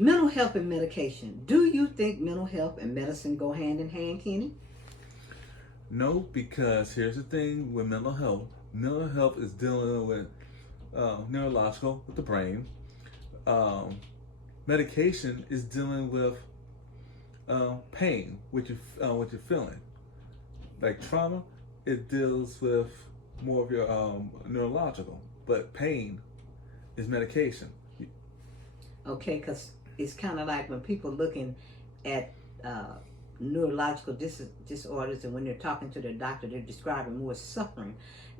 Mental health and medication. Do you think mental health and medicine go hand in hand, Kenny? No, because here's the thing with mental health. Mental health is dealing with neurological, with the brain. Um, Medication is dealing with pain, what you're feeling. Like trauma, it deals with more of your neurological, but pain is medication. Okay, because it's kind of like when people looking at uh, neurological disorders, and when they're talking to their doctor, they're describing more suffering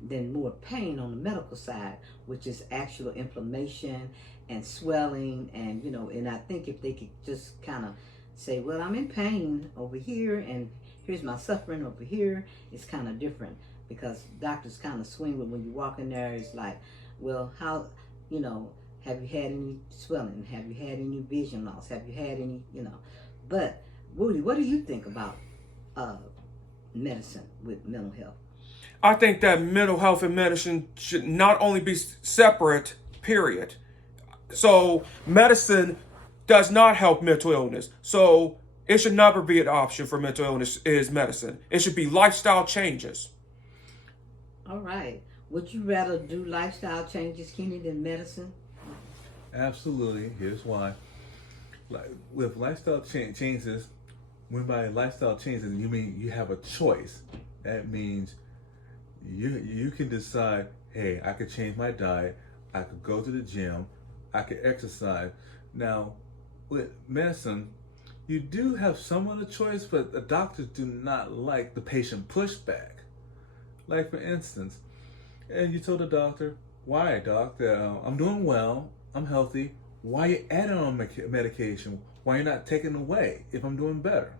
than more pain on the medical side, which is actual inflammation and swelling, and and I think if they could just kind of say, well, I'm in pain over here, and here's my suffering over here, it's kind of different because doctors kind of swing with when you walk in there. It's like, well, how, you know, have you had any swelling? Have you had any vision loss? Have you had any? But Woody, what do you think about uh, medicine with mental health? I think that mental health and medicine should not only be separate, period. So, medicine does not help mental illness. So, it should never be an option for mental illness is medicine. It should be lifestyle changes. All right. Would you rather do lifestyle changes, Kenny, than medicine? Absolutely. Here's why. Like with changes, when by lifestyle changes, you mean you have a choice. That means you can decide, hey, I could change my diet, I could go to the gym, I could exercise. Now, with medicine, you do have somewhat of a choice, but the doctors do not like the patient pushback. Like for instance, and you told the doctor, why, doc? I'm doing well, I'm healthy. Why you adding on medication? Why you not taking away if I'm doing better?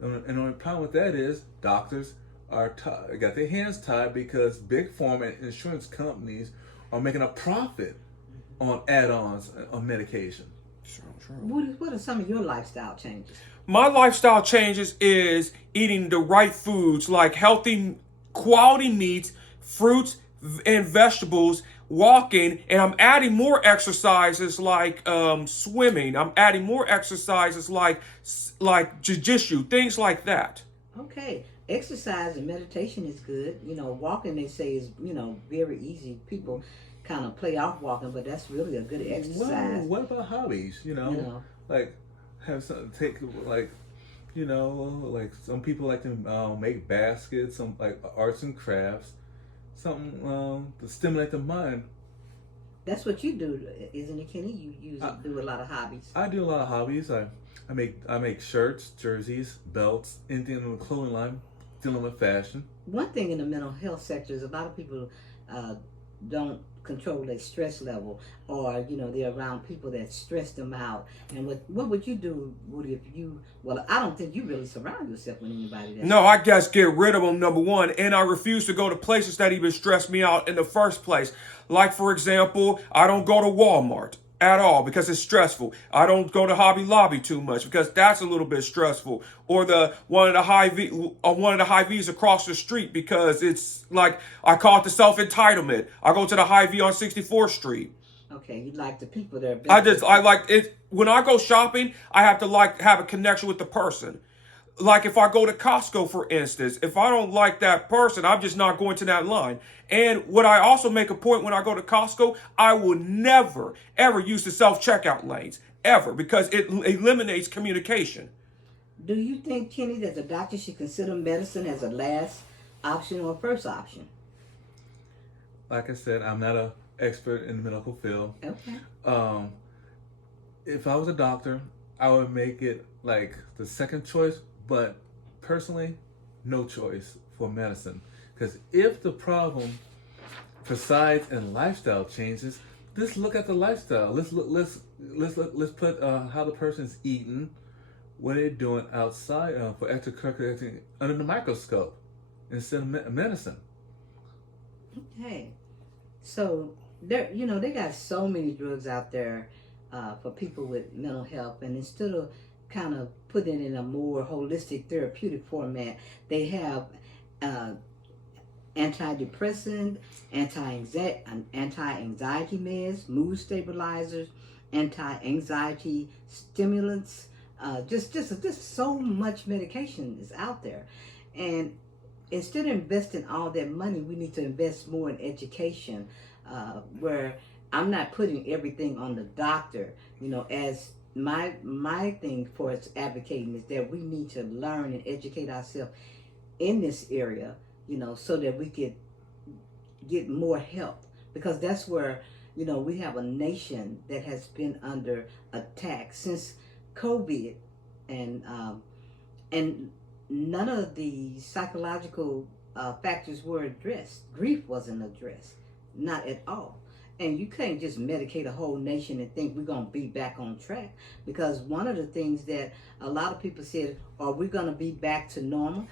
And the only problem with that is doctors are got their hands tied because big pharma and insurance companies are making a profit on add-ons on medication. What are some of your lifestyle changes? My lifestyle changes is eating the right foods like healthy, quality meats, fruits, and vegetables, walking, and I'm adding more exercises like swimming. I'm adding more exercises like jiu-jitsu, things like that. Okay. Exercise and meditation is good. Walking, they say, is, very easy. People kind of play off walking, but that's really a good Well, exercise. what about hobbies? You know, Like have some take like like some people like to make baskets, some like arts and crafts, something to stimulate the mind. that's what you do, isn't it, Kenny? You usually I, do a lot of hobbies. I do a lot of hobbies. I make shirts, jerseys, belts, anything in the clothing line dealing with fashion. One thing in the mental health sector is a lot of people uh, don't control their stress level, or they're around people that stress them out. And what would you do, Woody, if you? Well, I don't think you really surround yourself with anybody that's. No, I guess get rid of them, number one. And I refuse to go to places that even stress me out in the first place. Like, for example, I don't go to Walmart at all because it's stressful. I don't go to Hobby Lobby too much because that's a little bit stressful. Or the one of the high V's across the street because it's like I call it the self entitlement. I go to the high V on 64th Street. Okay, you like the people that are I like it when I go shopping. I have to have a connection with the person. Like if I go to Costco, for instance, if I don't like that person, I'm just not going to that line. And what I also make a point when I go to Costco, I will never, ever use the self-checkout lanes, ever, because it eliminates communication. Do you think, Kenny, that the doctor should consider medicine as a last option or first option? Like I said, I'm not an expert in the medical field. Okay. Um, if I was a doctor, I would make it like the second choice, but personally, no choice for medicine. Because if the problem resides in lifestyle changes, let's look at the lifestyle. Let's put how the person's eating, what they're doing outside for extracurricular activity under the microscope instead of medicine. Okay. So they got so many drugs out there for people with mental health, and instead of kind of putting it in a more holistic therapeutic format, they have uh, antidepressant, anti-anxiety meds, mood stabilizers, anti-anxiety stimulants. Just so much medication is out there, and instead of investing all that money, we need to invest more in education, where I'm not putting everything on the doctor. As my thing for its advocating is that we need to learn and educate ourselves in this area, so that we could get more help, because that's where we have a nation that has been under attack since COVID, and none of the psychological factors were addressed. Grief wasn't addressed, not at all. And you can't just medicate a whole nation and think we're going to be back on track, because one of the things that a lot of people said, are we going to be back to normal?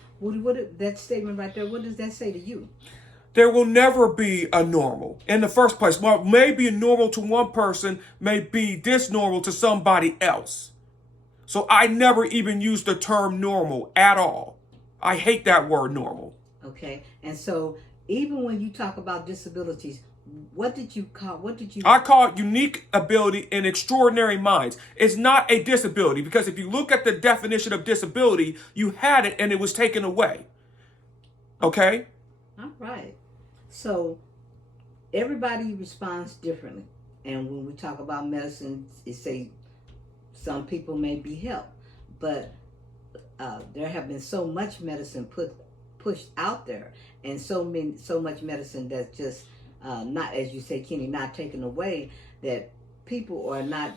That statement right there, what does that say to you? There will never be a normal in the first place. What may be normal to one person may be disnormal to somebody else. So I never even use the term normal at all. I hate that word normal. Okay. And so even when you talk about disabilities, what did you I call it unique ability and extraordinary minds. It's not a disability, because if you look at the definition of disability, you had it and it was taken away. Okay? All right. So everybody responds differently. And when we talk about medicine, it say some people may be helped, but there have been so much medicine pushed out there, and so much medicine that's just not, as you say, Kenny, not taken away, that people are not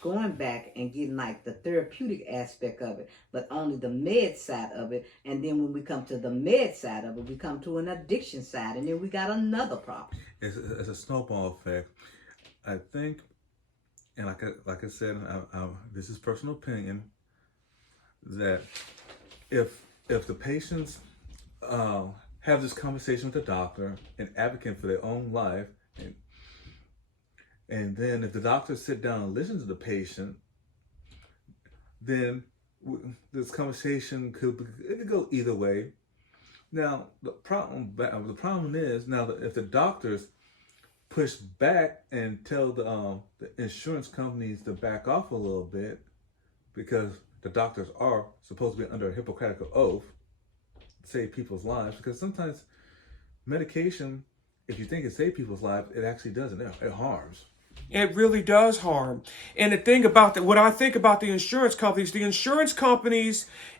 going back and getting like the therapeutic aspect of it, but only the med side of it. And then when we come to the med side of it, we come to an addiction side, and then we got another problem. It's a snowball effect. I think, and like I said, this is personal opinion, that if the patients have this conversation with the doctor and advocate for their own life, and then if the doctor sit down and listen to the patient, then this conversation could go either way. Now the problem is, now that if the doctors push back and tell the insurance companies to back off a little bit, because the doctors are supposed to be under a Hippocratic oath, save people's lives, because sometimes medication, if you think it saves people's lives, it actually doesn't. It harms. It really does harm. And the thing about what I think about the insurance companies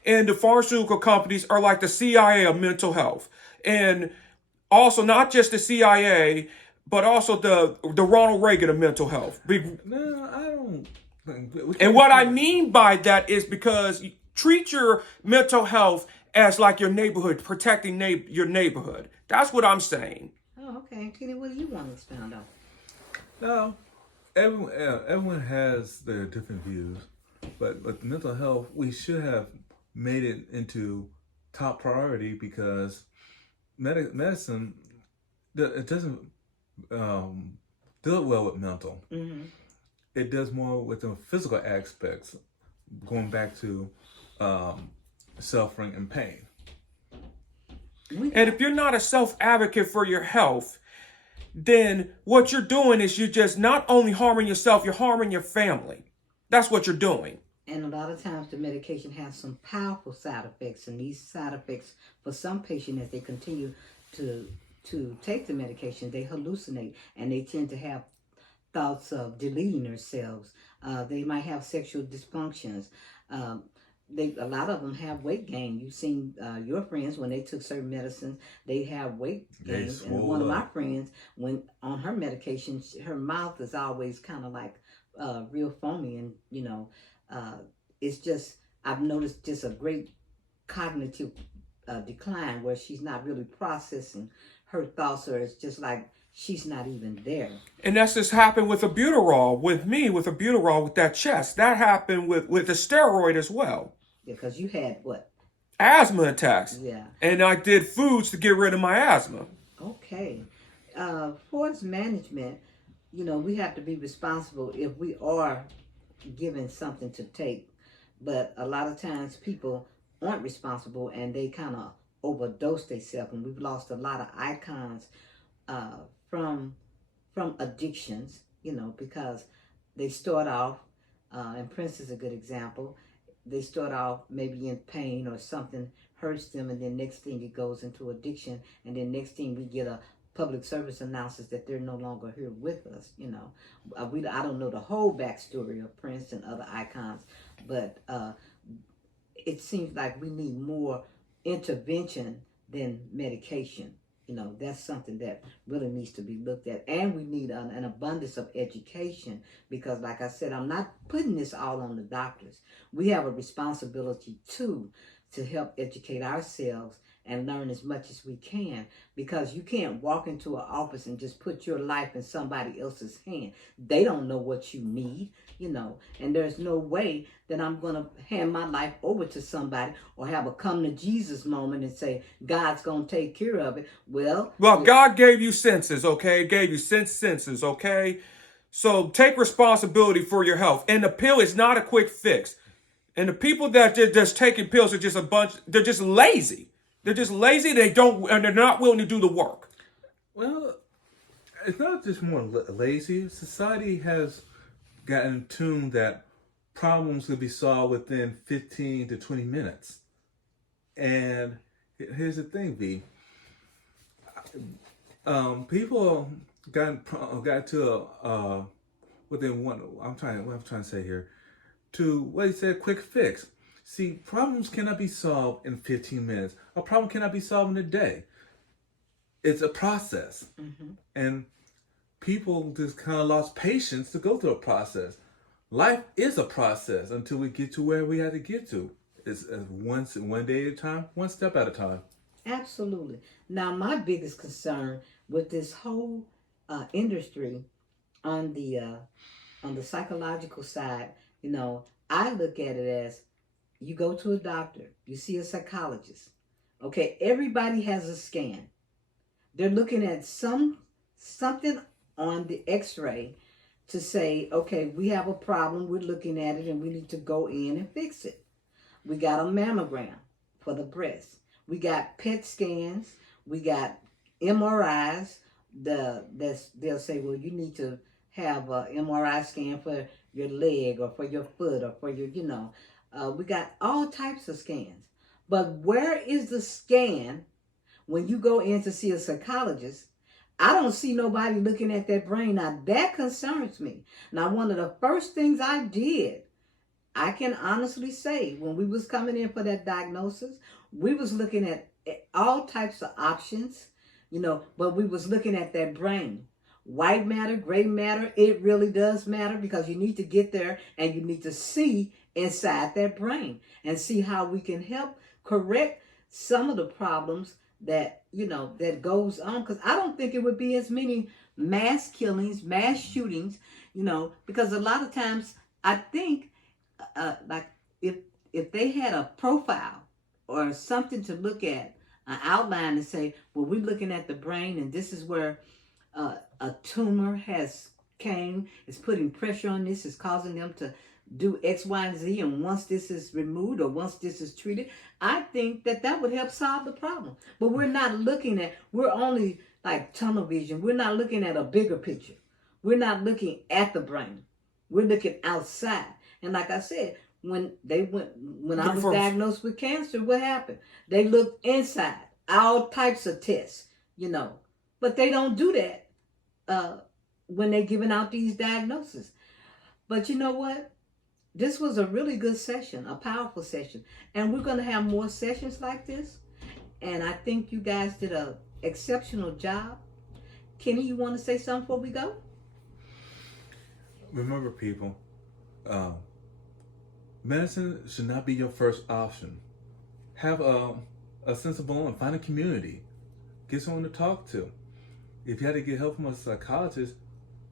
and the pharmaceutical companies are like the CIA of mental health. And also not just the CIA, but also the Ronald Reagan of mental health. No, I don't. And what I mean by that is because you treat your mental health as like your neighborhood, protecting your neighborhood. That's what I'm saying. Oh, okay. Kenny, what do you want to expound on? No, everyone has their different views, but with mental health, we should have made it into top priority, because medicine, it doesn't deal well with mental. Mm-hmm. It does more with the physical aspects, going back to suffering and pain. And if you're not a self-advocate for your health, then what you're doing is you're just not only harming yourself, you're harming your family. That's what you're doing. And a lot of times the medication has some powerful side effects, and these side effects, for some patients, as they continue to take the medication, they hallucinate, and they tend to have thoughts of deleting themselves. They might have sexual dysfunctions. A lot of them have weight gain. You've seen your friends, when they took certain medicines, they have weight gains. And one of my friends, when on her medication, her mouth is always kind of like real foamy, and it's just, I've noticed just a great cognitive decline, where she's not really processing her thoughts, or it's just like she's not even there. And that's just happened with albuterol, with that chest. That happened with the steroid as well. Yeah, because you had what? Asthma attacks. Yeah. And I did foods to get rid of my asthma. Okay. For its management, we have to be responsible if we are given something to take. But a lot of times people aren't responsible, and they kind of overdose themselves, and we've lost a lot of icons from addictions, because they start off, and Prince is a good example. They start off maybe in pain or something hurts them, and then next thing it goes into addiction, and then next thing we get a public service announces that they're no longer here with us. I don't know the whole backstory of Prince and other icons, but it seems like we need more intervention than medication. That's something that really needs to be looked at. And we need an abundance of education because, like I said, I'm not putting this all on the doctors. We have a responsibility, too, to help educate ourselves and learn as much as we can, because you can't walk into an office and just put your life in somebody else's hand. They don't know what you need, and there's no way that I'm going to hand my life over to somebody or have a come to Jesus moment and say, God's going to take care of it. Well, God gave you senses, okay? Gave you senses, okay? So take responsibility for your health. And the pill is not a quick fix. And the people that are just taking pills are just they're just lazy. They're just lazy. And they're not willing to do the work. Well, it's not just more lazy. Society has gotten tuned that problems can be solved within 15 to 20 minutes. And here's the thing, V. People got to within one. What I'm trying to say here, to what he said, quick fix. See, problems cannot be solved in 15 minutes. A problem cannot be solved in a day. It's a process. Mm-hmm. And people just kind of lost patience to go through a process. Life is a process until we get to where we have to get to. It's one day at a time, one step at a time. Absolutely. Now, my biggest concern with this whole industry on the psychological side, I look at it as you go to a doctor, you see a psychologist. Okay, everybody has a scan. They're looking at something on the x-ray to say, okay, we have a problem, we're looking at it, and we need to go in and fix it. We got a mammogram for the breast. We got PET scans. We got MRIs. They'll say, well, you need to have an MRI scan for your leg or for your foot or for your, we got all types of scans. But where is the scan when you go in to see a psychologist? I don't see nobody looking at that brain. Now, that concerns me. Now, one of the first things I did, I can honestly say, when we was coming in for that diagnosis, we was looking at all types of options, but we was looking at that brain. White matter, gray matter, it really does matter because you need to get there and you need to see inside that brain and see how we can help correct some of the problems that that goes on, because I don't think it would be as many mass killings, mass shootings, because a lot of times I think like if they had a profile or something to look at, an outline and say, well, we're looking at the brain and this is where a tumor is putting pressure on this, is causing them to do X, Y, and Z, and once this is removed or once this is treated, I think that would help solve the problem. But we're only like tunnel vision. We're not looking at a bigger picture. We're not looking at the brain. We're looking outside. And like I said, when I was diagnosed with cancer, what happened? They looked inside, all types of tests, but they don't do that when they're giving out these diagnoses. But you know what? This was a really good session, a powerful session. And we're going to have more sessions like this. And I think you guys did an exceptional job. Kenny, you want to say something before we go? Remember, people, medicine should not be your first option. Have a sense of belonging. Find a community. Get someone to talk to. If you had to get help from a psychologist,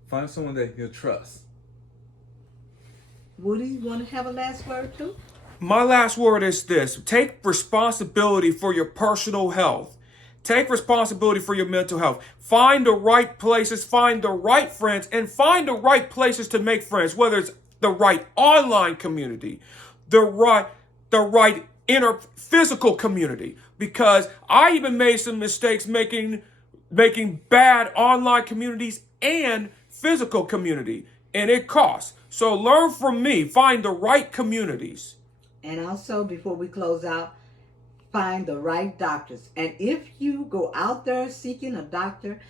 find someone that you can trust. Woody, you want to have a last word too? My last word is this. Take responsibility for your personal health. Take responsibility for your mental health. Find the right places, find the right friends, and find the right places to make friends, whether it's the right online community, the right inner physical community. Because I even made some mistakes making bad online communities and physical community, and it costs. So learn from me. Find the right communities. And also, before we close out, find the right doctors. And if you go out there seeking a doctor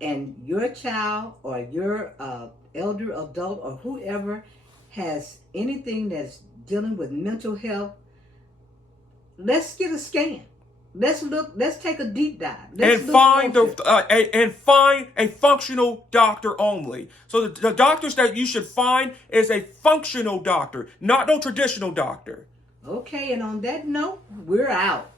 and your child or your elder adult or whoever has anything that's dealing with mental health, let's get a scan. Let's look. Let's take a deep dive. Let's And find a functional doctor only. So the doctors that you should find is a functional doctor, not no traditional doctor. Okay, and on that note, we're out.